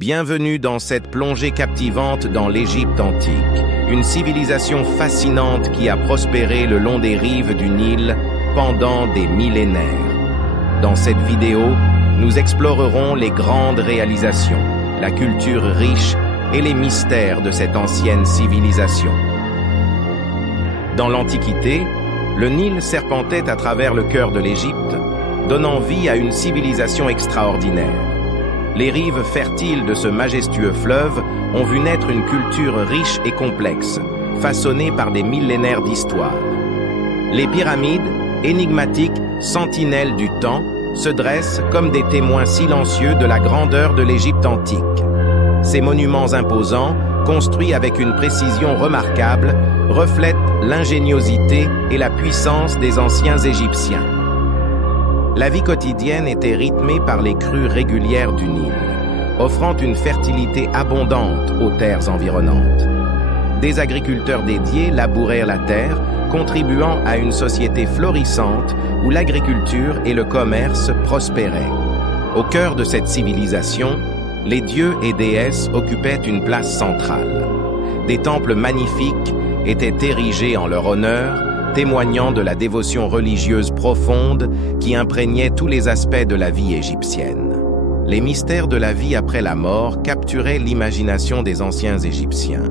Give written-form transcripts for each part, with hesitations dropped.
Bienvenue dans cette plongée captivante dans l'Égypte antique, une civilisation fascinante qui a prospéré le long des rives du Nil pendant des millénaires. Dans cette vidéo, nous explorerons les grandes réalisations, la culture riche et les mystères de cette ancienne civilisation. Dans l'Antiquité, le Nil serpentait à travers le cœur de l'Égypte, donnant vie à une civilisation extraordinaire. Les rives fertiles de ce majestueux fleuve ont vu naître une culture riche et complexe, façonnée par des millénaires d'histoire. Les pyramides, énigmatiques, sentinelles du temps, se dressent comme des témoins silencieux de la grandeur de l'Égypte antique. Ces monuments imposants, construits avec une précision remarquable, reflètent l'ingéniosité et la puissance des anciens Égyptiens. La vie quotidienne était rythmée par les crues régulières du Nil, offrant une fertilité abondante aux terres environnantes. Des agriculteurs dédiés labourèrent la terre, contribuant à une société florissante où l'agriculture et le commerce prospéraient. Au cœur de cette civilisation, les dieux et déesses occupaient une place centrale. Des temples magnifiques étaient érigés en leur honneur, témoignant de la dévotion religieuse profonde qui imprégnait tous les aspects de la vie égyptienne. Les mystères de la vie après la mort capturaient l'imagination des anciens Égyptiens.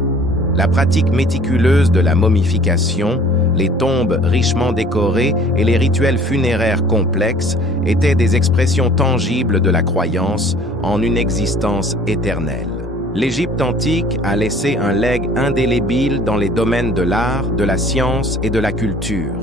La pratique méticuleuse de la momification, les tombes richement décorées et les rituels funéraires complexes étaient des expressions tangibles de la croyance en une existence éternelle. L'Égypte antique a laissé un legs indélébile dans les domaines de l'art, de la science et de la culture.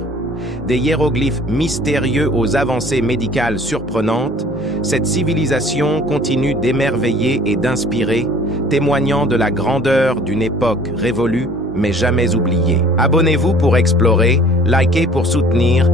Des hiéroglyphes mystérieux aux avancées médicales surprenantes, cette civilisation continue d'émerveiller et d'inspirer, témoignant de la grandeur d'une époque révolue mais jamais oubliée. Abonnez-vous pour explorer, likez pour soutenir.